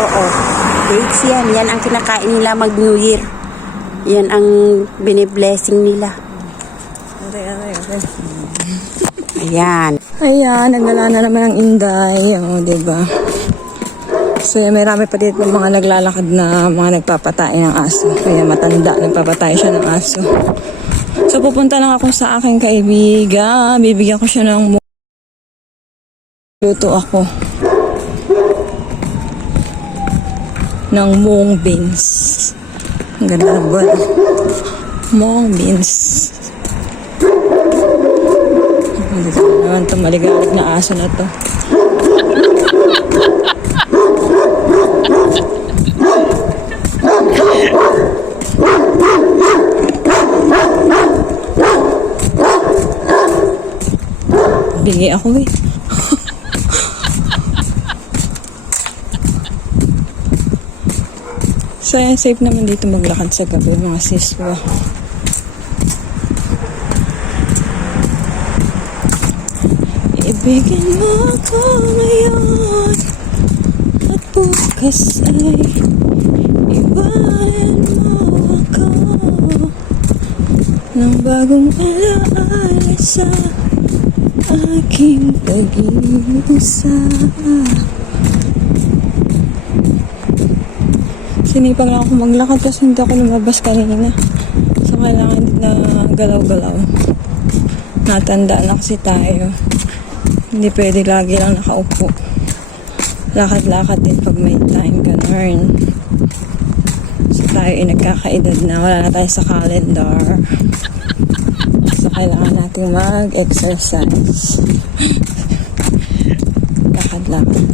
Oo. Dates yan. Yan ang kinakain nila mag New Year. Yan ang biniblessing nila. Ayan. Ayan, nagdala na naman ang Inday. O, diba? So, may rami pa dito mga naglalakad na mga nagpapatay ng aso. Kaya matanda, nagpapatay siya ng aso. So, pupunta lang ako sa aking kaibigan. Bibigyan ko siya ng luto ako ng mung beans. Ang ganda ng buwan. Mung beans. Dito naman itong maligalig na aso na to. Bingi ako eh. So, safe naman dito maglakad sa gabi, mga siswa. Ibigin mo ako ngayon at bukas ay ibahin mo ako ng bagong alaala sa aking pag-iisa. Sinipang lang ako maglakad kasi hindi ako lumabas kanina. So, kailangan din na galaw-galaw. Natanda na kasi tayo. Hindi pwede lagi lang nakaupo. Lakad-lakad din pag may time ka learn. So, tayo ay nagkakaedad na. Wala na tayo sa calendar. So, kailangan natin mag-exercise. Lakad-lakad.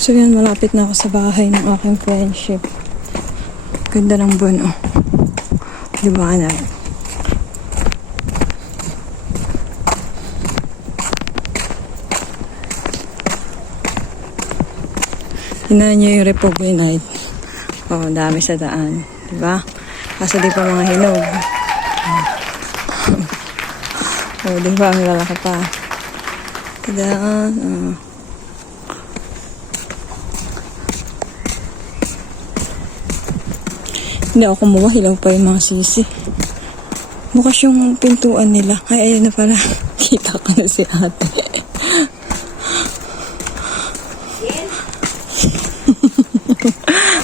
So yan, malapit na ako sa bahay ng aking friendship. Ganda ng buwan, oh. Diba na? Hinaan niyo yung Republic Night. Oh, dami sa daan. Diba? Kaso di pa mga hinog. Oh, diba? Ang lalaki pa. Tadaan. Oh. Hindi ako kumuha, hilaw pa yung mga sisi. Bukas yung pintuan nila. Ay, ayun na pala. Kita ko na si ate.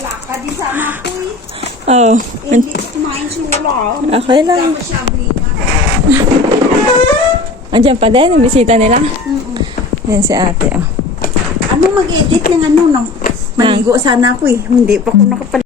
Wala ka din sana ako eh. Oo. Hindi ko kumain sula. Okay lang. Andiyan pa din, ang bisita nila. Yan si ate, oh. Ano mag-edit ng ano, no? Maligo sana ako eh. Hindi pa ako nakapal.